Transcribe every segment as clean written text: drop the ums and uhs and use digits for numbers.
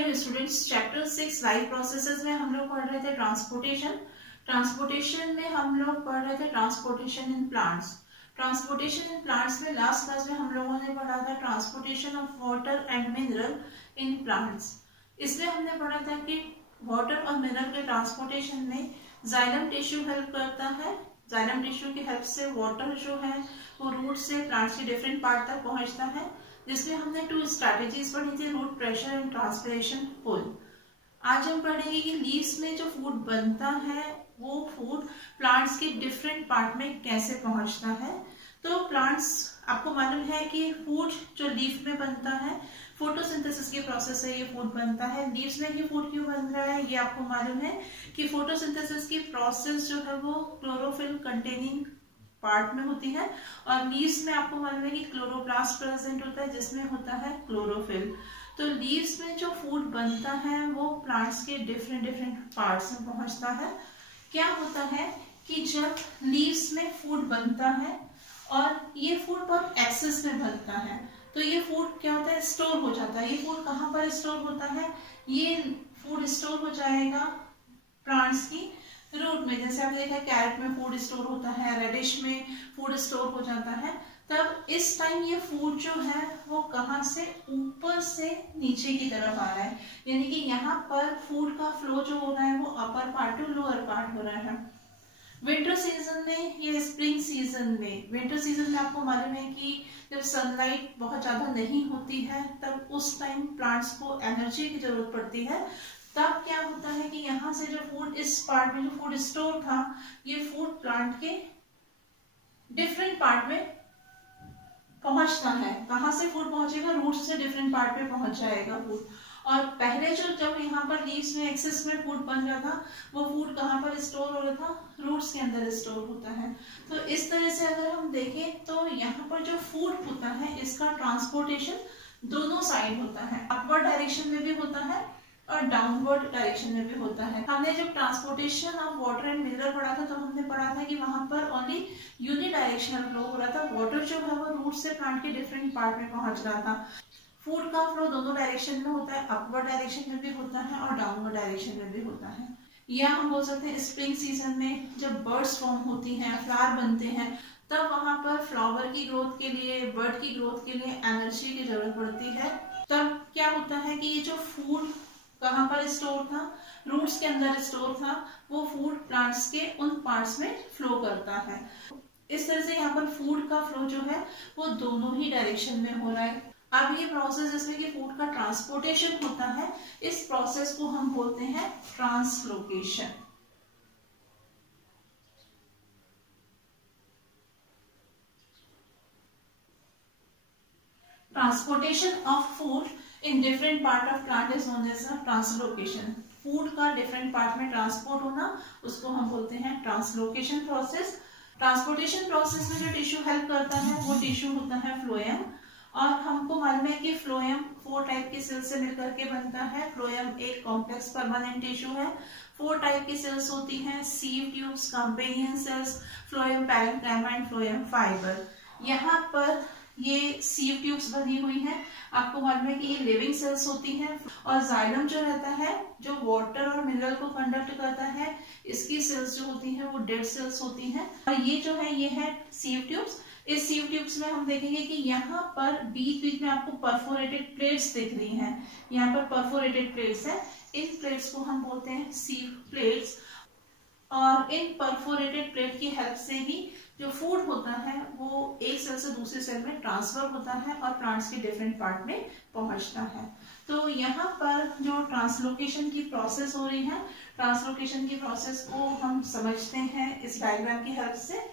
Hello students, chapter 6 life processes में हम लोग पढ़ रहे थे ट्रांसपोर्टेशन में हम लोग पढ़ रहे थे transportation in plants. Transportation in plants में लास्ट क्लास में हम लोगों ने पढ़ा था transportation of water and mineral in plants. इसमें हमने पढ़ा था कि वाटर और मिनरल के ट्रांसपोर्टेशन में जाइलम टिश्यू हेल्प करता है। जाइलम टिश्यू की हेल्प से वाटर जो है वो रूट से प्लांट्स के डिफरेंट पार्ट तक पहुंचता है, जिसमें हमने 2 स्ट्रैटेजीज पढ़ी थी, root pressure and transpiration pull. आज हम पढ़ेंगे कि लीव्स में जो फूड बनता है वो फूड प्लांट्स के डिफरेंट पार्ट में कैसे पहुंचता है। तो प्लांट्स, आपको मालूम है कि फूड जो लीफ में बनता है फोटोसिंथेसिस की प्रोसेस से ये फूड बनता है। लीव्स में ये फूड क्यों बन रहा है ये आपको मालूम है कि फोटोसिंथेसिस की प्रोसेस जो है वो क्लोरोफिल कंटेनिंग पार्ट में होती है, और लीव्स में आपको मालूम है कि क्लोरोप्लास्ट प्रेजेंट होता है जिसमें होता है क्लोरोफिल। तो लीव्स में जो फूड बनता है वो प्लांट्स के डिफरेंट पार्ट्स में पहुंचता है। क्या होता है कि जब लीव्स में फूड बनता है और ये फूड बहुत एक्सेस में बनता है तो ये फूड क्या होता है, स्टोर हो जाता है। ये फूड कहाँ पर स्टोर होता है, ये फूड स्टोर हो जाएगा प्लांट्स की रूट में। जैसे आपने देखा कैरेट में फूड स्टोर होता है, रेडिश में फूड स्टोर हो जाता है। तब इस टाइम ये फूड जो है वो कहाँ से, ऊपर से नीचे की तरफ आ रहा है, यानी कि यहाँ पर फूड का फ्लो जो हो रहा है वो upper part two lower part हो रहा है। विंटर सीजन में या स्प्रिंग सीजन में, विंटर सीजन में आपको मालूम है कि जब सनलाइट बहुत ज्यादा नहीं होती है तब उस टाइम प्लांट्स को एनर्जी की जरूरत पड़ती है। तब क्या होता है कि यहाँ से जो फूड, इस पार्ट में जो फूड स्टोर था, ये फूड प्लांट के डिफरेंट पार्ट में पहुंचता है। कहाँ से फूड पहुंचेगा, रूट से डिफरेंट पार्ट में पहुंच जाएगा फूड। और पहले जब यहाँ पर लीव्स में एक्सेस में फूड बन रहा था वो फूड कहाँ पर स्टोर हो रहा था, रूट्स के अंदर स्टोर होता है। तो इस तरह से अगर हम देखें तो यहाँ पर जो फूड होता है इसका ट्रांसपोर्टेशन दोनों साइड होता है, अपवर्ड डायरेक्शन में भी होता है और डाउनवर्ड डायरेक्शन में भी होता है। हमने जब transportation of water and mineral पढ़ा था तो हमने पढ़ा था कि वहां पर ओनली यूनिडायरेक्शनल फ्लो हो रहा था। वाटर जो है वो रूट से प्लांट के डिफरेंट पार्ट में पहुंच रहा था। फूड का फ्लो दोनों डायरेक्शन में होता है, अपवर्ड डायरेक्शन में भी होता है और डाउनवर्ड डायरेक्शन में भी होता है। या हम बोल सकते हैं स्प्रिंग सीजन में जब बर्ड्स फॉर्म होती हैं, फ्लावर बनते हैं, तब वहां पर फ्लावर की ग्रोथ के लिए, बर्ड की ग्रोथ के लिए एनर्जी की जरूरत पड़ती है। तब क्या होता है कि ये जो फूड कहाँ पर स्टोर था, रूट्स के अंदर स्टोर था, वो फूड प्लांट्स के उन पार्ट्स में फ्लो करता है। इस तरह से यहाँ पर फूड का फ्लो जो है वो दोनों ही डायरेक्शन में हो रहा है। अब ये प्रोसेस जिसमें कि फूड का ट्रांसपोर्टेशन होता है, इस प्रोसेस को हम बोलते हैं translocation. Transportation of food in different part of plant is known as translocation. Food का डिफरेंट पार्ट में ट्रांसपोर्ट होना उसको हम बोलते हैं ट्रांसलोकेशन प्रोसेस। ट्रांसपोर्टेशन प्रोसेस में जो टिश्यू हेल्प करता है वो टिश्यू होता है फ्लोएम, और हमको मालूम है कि फ्लोएम 4 टाइप की सेल्स से मिलकर के बनता है। फ्लोएम एक कॉम्प्लेक्स परमानेंट टिश्यू है। 4 टाइप की सेल्स होती हैं, sieve tubes, companion cells, phloem parenchyma and phloem fibre. यहाँ पर ये सीव ट्यूब्स बनी हुई हैं। आपको मालूम है कि ये लिविंग सेल्स होती हैं, और जाइलम जो रहता है जो वाटर और मिनरल को कंडक्ट करता है, इसकी सेल्स जो होती हैं वो डेड सेल्स होती हैं। और ये जो है ये है सीव ट्यूब्स। इस सीव ट्यूब्स में हम देखेंगे कि यहाँ पर बीच बीच में आपको परफोरेटेड प्लेट्स दिख रही हैं। यहाँ पर परफोरेटेड प्लेट्स हैं, इन प्लेट्स को हम बोलते हैं सीव प्लेट्स। और इन परफोरेटेड प्लेट की हेल्प से ही जो फूड होता है वो एक सेल से दूसरे सेल में ट्रांसफर होता है और प्लांट्स के डिफरेंट पार्ट में पहुंचता है। तो यहाँ पर जो ट्रांसलोकेशन की प्रोसेस हो रही है, ट्रांसलोकेशन की प्रोसेस को हम समझते हैं इस डायग्राम की हेल्प से।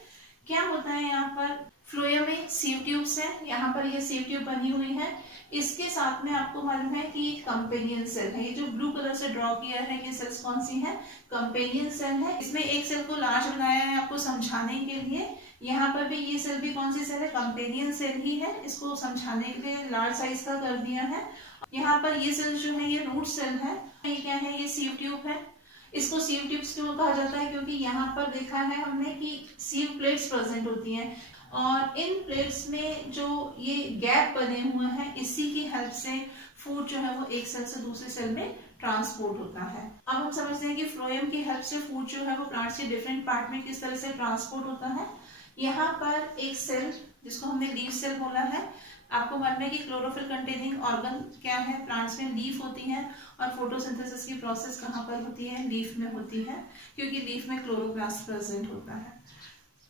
क्या होता है, यहाँ पर फ्लोएम में सीव ट्यूब्स है, यहाँ पर ये सीव ट्यूब बनी हुई है। इसके साथ में आपको मालूम है कि कंपेनियन सेल है। ये जो ब्लू कलर से ड्रॉ किया है ये सेल्स कौन सी है, कंपेनियन सेल है। इसमें एक सेल को लार्ज बनाया है आपको समझाने के लिए। यहाँ पर भी ये सेल भी कौन सी सेल है, कंपेनियन सेल ही है। इसको समझाने के लिए लार्ज साइज का कर दिया है। यहाँ पर ये सेल जो है ये रूट सेल है। ये क्या है, ये सीव ट्यूब है। इसको सीव ट्यूब्स क्यों कहा जाता है, क्योंकि यहाँ पर देखा है हमने कि सीव प्लेट्स प्रेजेंट होती हैं, और इन प्लेट्स में जो ये गैप बने हुए हैं इसी की हेल्प से फूड जो है वो एक सेल से दूसरे सेल में ट्रांसपोर्ट होता है। अब हम समझते हैं कि फ्लोएम की हेल्प से फूड जो है वो प्लांट्स के डिफरेंट पार्ट में किस तरह से ट्रांसपोर्ट होता है। यहाँ पर एक सेल जिसको हमने लीफ सेल बोला है, आपको मालूम है कि क्लोरोफिल कंटेनिंग ऑर्गन क्या है, प्लांट्स में लीफ होती है और फोटोसिंथेसिस की प्रोसेस कहाँ पर होती है, लीफ में होती है, क्योंकि लीफ में क्लोरोप्लास्ट प्रेजेंट होता है।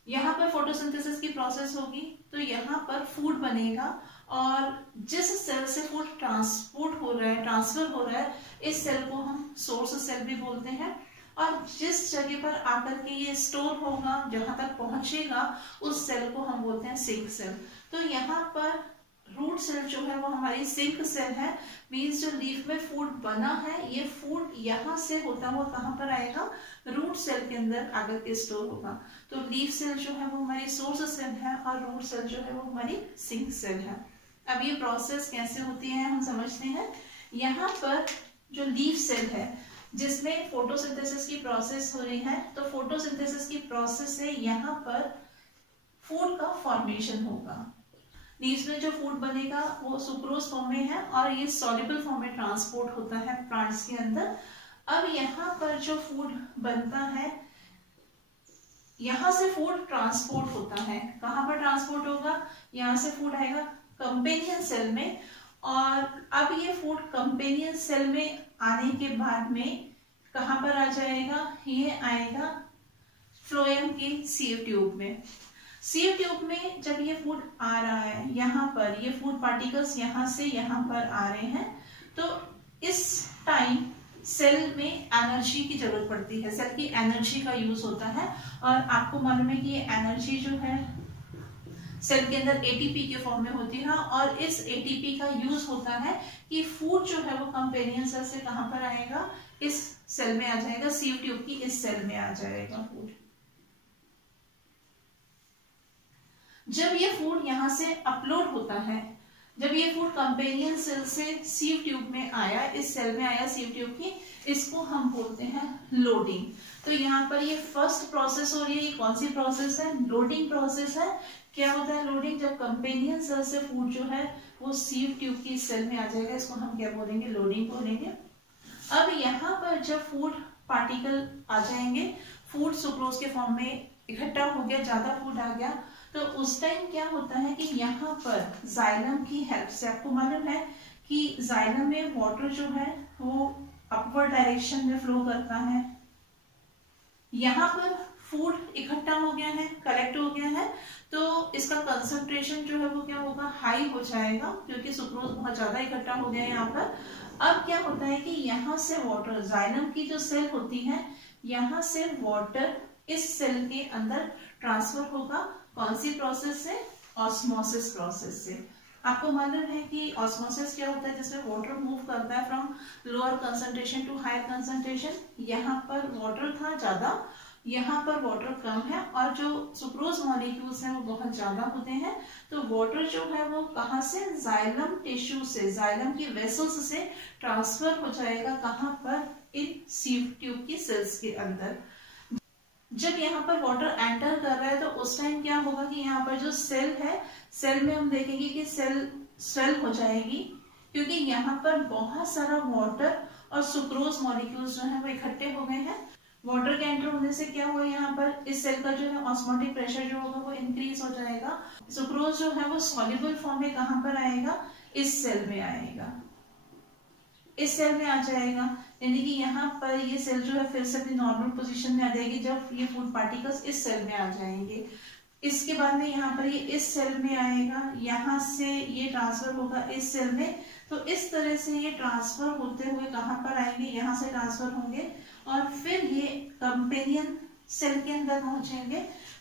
यहाँ पर फोटोसिंथेसिस की प्रोसेस होगी तो यहाँ पर फूड बनेगा और जिस सेल से फूड ट्रांसपोर्ट हो रहा है, ट्रांसफर हो रहा है, इस सेल को हम सोर्स सेल भी बोलते हैं। और जिस जगह पर आकर के ये स्टोर होगा, जहां तक पहुंचेगा, उस सेल को हम बोलते हैं सिंक सेल। तो यहाँ पर रूट सेल जो है वो हमारी सिंक सेल है, मीन्स जो लीफ में फूड बना है, ये फूड यहाँ से होता हुआ कहाँ पर आएगा, रूट सेल के अंदर आकर के स्टोर होगा। तो लीफ सेल जो है वो हमारी सोर्स सेल है और रूट सेल जो है वो हमारी सिंक सेल है। अब ये प्रोसेस कैसे होती है हम समझते हैं। यहाँ पर जो लीफ सेल है जिसमें फोटोसिंथेसिस की प्रोसेस हो रही है, तो फोटोसिंथेसिस की प्रोसेस से यहाँ पर फूड का फॉर्मेशन होगा। लीव्स में जो फूड बनेगा वो सुक्रोज फॉर्म में है और ये सॉल्युबल फॉर्म में ट्रांसपोर्ट होता है प्लांट्स के अंदर। अब यहाँ पर जो फूड बनता है, यहाँ से फूड ट्रांसपोर्ट होता है, कहाँ पर ट्रांसपोर्ट होगा, यहाँ से फूड आएगा कंपेनियन सेल में, और अब ये फूड कंपेनियन सेल में आने के बाद में कहाँ पर आ जाएगा, ये आएगा फ्लोएम के सीव ट्यूब में। सीव ट्यूब में जब ये फूड आ रहा है, यहाँ पर ये फूड पार्टिकल्स यहाँ से यहाँ पर आ रहे हैं, तो इस टाइम सेल में एनर्जी की जरूरत पड़ती है, सेल की एनर्जी का यूज होता है। और आपको मालूम है कि ये एनर्जी जो है सेल के अंदर एटीपी के फॉर्म में होती है, और इस एटीपी का यूज होता है कि फूड जो है वो कंपेनियन सेल से कहां पर आएगा, इस सेल में आ जाएगा, सीव ट्यूब की इस सेल में आ जाएगा फूड। जब ये फूड यहां से अपलोड होता है, जब ये फूड कंपेनियन सेल से सीव ट्यूब में आया, इस सेल में आया सीव ट्यूब की, इसको हम बोलते हैं लोडिंग। तो यहाँ पर ये फर्स्ट प्रोसेस हो रही है, ये कौन सी प्रोसेस है, लोडिंग प्रोसेस है। क्या होता है लोडिंग, जब कंपेनियन सेल से फूड जो है वो सीव ट्यूब की सेल में आ जाएगा, इसको हम क्या बोलेंगे, लोडिंग बोलेंगे। अब यहाँ पर जब फूड पार्टिकल आ जाएंगे, फूड सुक्रोज के फॉर्म में इकट्ठा हो गया, ज्यादा फूड आ गया, तो उस टाइम क्या होता है कि यहाँ पर जाइलम की हेल्प से, आपको मालूम है कि जाइलम में वाटर जो है वो अपवर्ड डायरेक्शन में फ्लो करता है। यहाँ पर फूड इकट्ठा हो गया है, कलेक्ट हो गया है, तो इसका कंसंट्रेशन जो है वो क्या होगा, हाई हो जाएगा, क्योंकि सुक्रोज बहुत ज्यादा इकट्ठा हो गया है यहाँ पर। अब क्या होता है कि यहाँ से वाटर, जाइलम की जो सेल होती है, यहाँ से वाटर इस सेल के अंदर ट्रांसफर होगा। कौन सी प्रोसेस से, ऑस्मोसिस प्रोसेस से। आपको मालूम है कि ऑस्मोसिस क्या होता है, जिसमें वाटर मूव करता है from lower concentration to higher concentration. यहाँ पर वाटर था ज्यादा, यहाँ पर वाटर कम है, और जो सुक्रोज मॉलिक्यूल्स हैं वो बहुत ज्यादा होते हैं। तो वाटर जो है वो कहाँ से, जाइलम टिश्यू से, जाइलम की वेसल्स से ट्रांसफर हो जाएगा, कहाँ पर, इन सीव ट्यूब की सेल्स के अंदर। जब यहाँ पर वाटर एंटर कर रहा है तो उस टाइम क्या होगा कि यहाँ पर जो सेल है, सेल में हम देखेंगे कि सेल स्वेल हो जाएगी, क्योंकि यहाँ पर बहुत सारा वाटर और सुक्रोज मॉलिक्यूल्स जो है वो इकट्ठे हो गए हैं। वाटर के एंटर होने से क्या हुआ, यहाँ पर इस सेल का जो है ऑस्मोटिक प्रेशर जो होगा वो इंक्रीज हो जाएगा। सुक्रोज जो है वो सॉल्युबल फॉर्म में कहाँ पर आएगा, इस सेल में आएगा, इस सेल में आ जाएगा। यानी कि यहाँ पर ये सेल जो है फिर से अपनी नॉर्मल पोजीशन में आ जाएगी जब ये फूड पार्टिकल्स इस सेल में आ जाएंगे। इसके बाद में यहाँ पर ये इस सेल में आएगा, यहाँ से ये ट्रांसफर होगा इस सेल में। तो इस तरह से ये ट्रांसफर होते हुए कहाँ पर आएंगे, यहाँ से ट्रांसफर होंगे और फिर ये कंपेनियन सेल के अंदर पहुंचेंगे।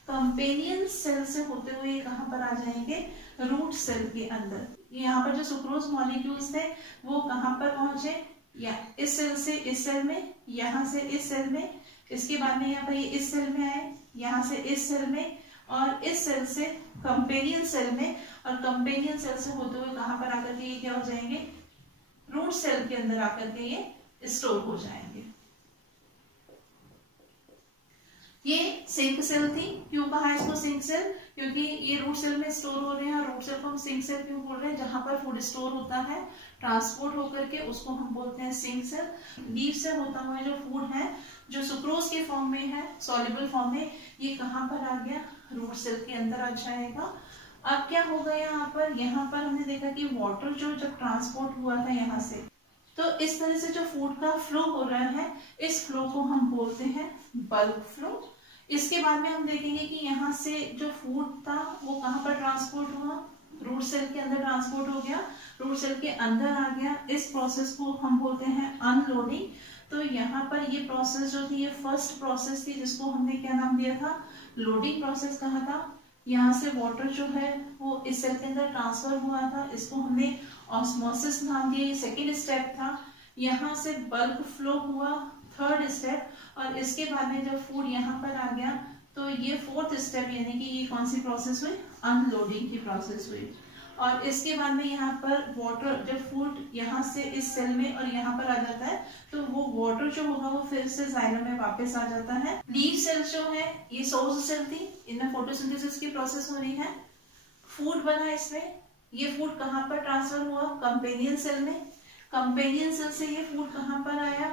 कंपेनियन सेल से होते हुए कहाँ पर आ जाएंगे, रूट सेल के अंदर। यहाँ पर जो सुक्रोज मॉलिक्यूल्स थे वो कहाँ पर पहुंचे, या इस सेल से इस सेल में, यहाँ से इस सेल में, इसके बाद में यहाँ पर ये इस सेल में आए, यहाँ से इस सेल में, और इस सेल से कंपेनियन सेल में, और कंपेनियन सेल से होते हुए कहाँ पर आकर के ये क्या हो जाएंगे, रूट सेल के अंदर आकर के ये स्टोर हो जाएंगे। ये सिंक सेल थी। क्यों कहा इसको सिंक सेल? क्योंकि ये रूट सेल में स्टोर हो रहे हैं, और रूट सेल को हम सिंक सेल क्यों बोल रहे हैं? जहां पर फूड स्टोर होता है ट्रांसपोर्ट होकर के, उसको हम बोलते हैं सिंक सेल। लीफ से होता हुआ जो फूड है, जो सुक्रोज के फॉर्म में है, सॉल्युबल फॉर्म में, ये कहाँ पर आ गया? रूट सेल के अंदर आ जाएगा। अब क्या होगा यहाँ पर हमने देखा कि वाटर जो जब ट्रांसपोर्ट हुआ था यहाँ से, तो इस तरह से जो फूड का फ्लो हो रहा है, इस फ्लो को हम बोलते हैं बल्क फ्लो। इसके बाद में हम देखेंगे कि यहाँ से जो फूड था वो कहाँ पर ट्रांसपोर्ट हुआ? रूट सेल के अंदर ट्रांसपोर्ट हो गया, रूट सेल के अंदर आ गया। इस प्रोसेस को हम बोलते हैं अनलोडिंग। तो यहाँ पर ये प्रोसेस जो थी, ये फर्स्ट प्रोसेस थी, जिसको हमने क्या नाम दिया था? लोडिंग प्रोसेस कहा था। यहाँ से वाटर जो है वो इस सेल के अंदर ट्रांसफर हुआ था, इसको हमने ऑस्मोसिस नाम दिया, ये सेकेंड स्टेप था। यहाँ से बल्क फ्लो हुआ, थर्ड स्टेप, और इसके बाद में जब फूड यहाँ पर आ गया तो ये फोर्थ स्टेप, यानी कि ये कौन सी प्रोसेस हुई? अनलोडिंग की प्रोसेस हुई। और इसके बाद में यहाँ पर वाटर, जब फूड यहाँ से इस सेल में और यहाँ पर आ जाता है, तो वो वाटर जो होगा वो फिर से जाइलम में वापस आ जाता है। लीफ सेल जो है, ये सोर्स सेल थी, इनमें फोटोसिंथेसिस की प्रोसेस हो रही है, फूड बना इसमें। ये फूड कहाँ पर ट्रांसफर हुआ? कंपेनियन सेल में। कंपेनियन सेल से ये फूड कहाँ पर आया?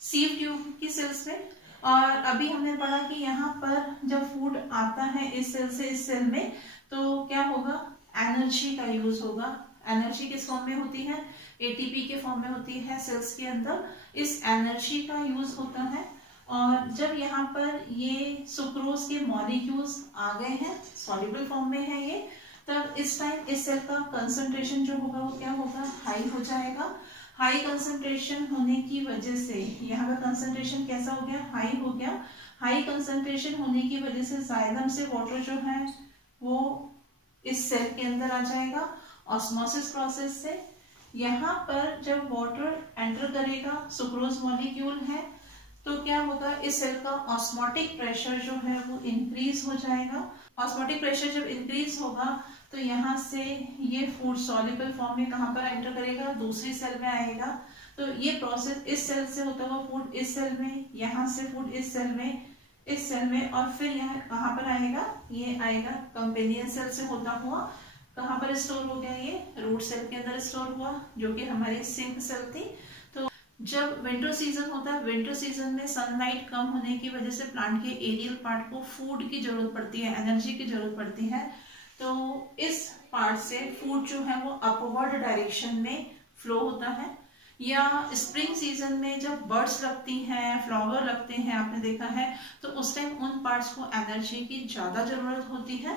सीव ट्यूब की सेल्स में। और अभी हमने पढ़ा कि यहाँ पर जब फूड आता है इस सेल से इस सेल में, तो क्या होगा? एनर्जी का यूज होगा। एनर्जी किस फॉर्म में होती है? एटीपी के फॉर्म में होती है सेल्स के अंदर। इस एनर्जी का यूज होता है। और जब यहाँ पर ये सुक्रोज के मॉलिक्यूल्स आ गए हैं, सॉल्युबल फॉर्म में है ये, तब इस टाइम इस सेल का कंसंट्रेशन जो होगा वो क्या होगा? हाई हो जाएगा। हाई कंसंट्रेशन होने की वजह से यहाँ का कंसंट्रेशन कैसा हो गया? हाई हो गया। हाई कंसंट्रेशन होने की वजह से जाइलम से वाटर जो है वो इस सेल के अंदर आ जाएगा ऑस्मोसिस प्रोसेस से। यहाँ पर जब वाटर एंटर करेगा, सुक्रोज मॉलिक्यूल है, तो क्या होगा? इस सेल का ऑस्मोटिक प्रेशर जो है वो इंक्रीज हो जाएगा। ऑस्मोटिक प्रेशर जब इंक्रीज होगा तो यहाँ से ये फूड सॉल्युबल फॉर्म में कहाँ पर एंटर करेगा? दूसरी सेल में आएगा। तो ये प्रोसेस इस सेल से होता हुआ फूड इस सेल में, यहाँ से फूड इस सेल में, इस सेल में, और फिर यहाँ कहाँ पर आएगा? ये आएगा कंपेनियन सेल से होता हुआ कहाँ पर स्टोर हो गया? ये रूट सेल के अंदर स्टोर हुआ, जो कि हमारी सिंक सेल थी। तो जब विंटर सीजन होता है, विंटर सीजन में सनलाइट कम होने की वजह से प्लांट के एरियल पार्ट को फूड की जरूरत पड़ती है, एनर्जी की जरूरत पड़ती है। तो इस पार्ट से फूड जो है वो अपवर्ड डायरेक्शन में फ्लो होता है। या स्प्रिंग सीजन में जब बर्ड्स लगती हैं, फ्लावर लगते हैं, आपने देखा है, तो उस टाइम उन पार्ट्स को एनर्जी की ज्यादा जरूरत होती है,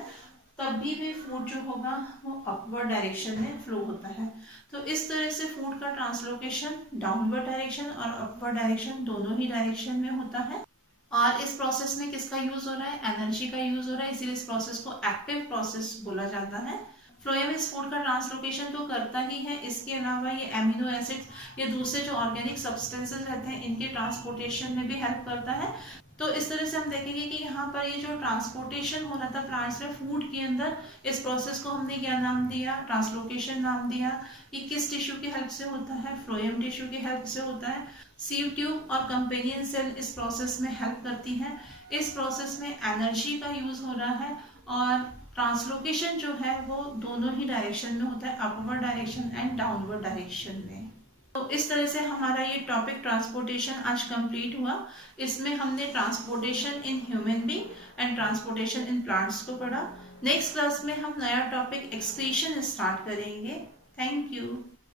तभी भी फूड जो होगा वो अपवर्ड डायरेक्शन में फ्लो होता है। तो इस तरह से फूड का ट्रांसलोकेशन डाउनवर्ड डायरेक्शन और अपवर्ड डायरेक्शन दोनों ही डायरेक्शन में होता है। और इस प्रोसेस में किसका यूज हो रहा है? एनर्जी का यूज हो रहा है, इसीलिए इस प्रोसेस को एक्टिव प्रोसेस बोला जाता है। फ्लोएम इस फूड का ट्रांसलोकेशन तो करता ही है, इसके अलावा ये एमिनो एसिड्स या दूसरे जो ऑर्गेनिक सब्सटेंसेस रहते हैं इनके ट्रांसपोर्टेशन में भी हेल्प करता है। तो इस तरह से हम देखेंगे कि यहाँ पर ये जो ट्रांसपोर्टेशन हो रहा था प्लांट्स में फूड के अंदर, इस प्रोसेस को हमने क्या नाम दिया? ट्रांसलोकेशन नाम दिया। ये किस टिश्यू की हेल्प से होता है? फ्लोएम टिश्यू की हेल्प से होता है। सीव ट्यूब और कंपेनियन सेल इस प्रोसेस में हेल्प करती है। इस प्रोसेस में एनर्जी का यूज हो रहा है और ट्रांसलोकेशन जो है वो दोनों ही डायरेक्शन में होता है, upward direction and downward direction में। तो इस तरह से हमारा ये टॉपिक ट्रांसपोर्टेशन आज कंप्लीट हुआ। इसमें हमने transportation in human being and transportation in plants को पढ़ा। नेक्स्ट क्लास में हम नया टॉपिक एक्सक्रीशन स्टार्ट करेंगे। Thank you.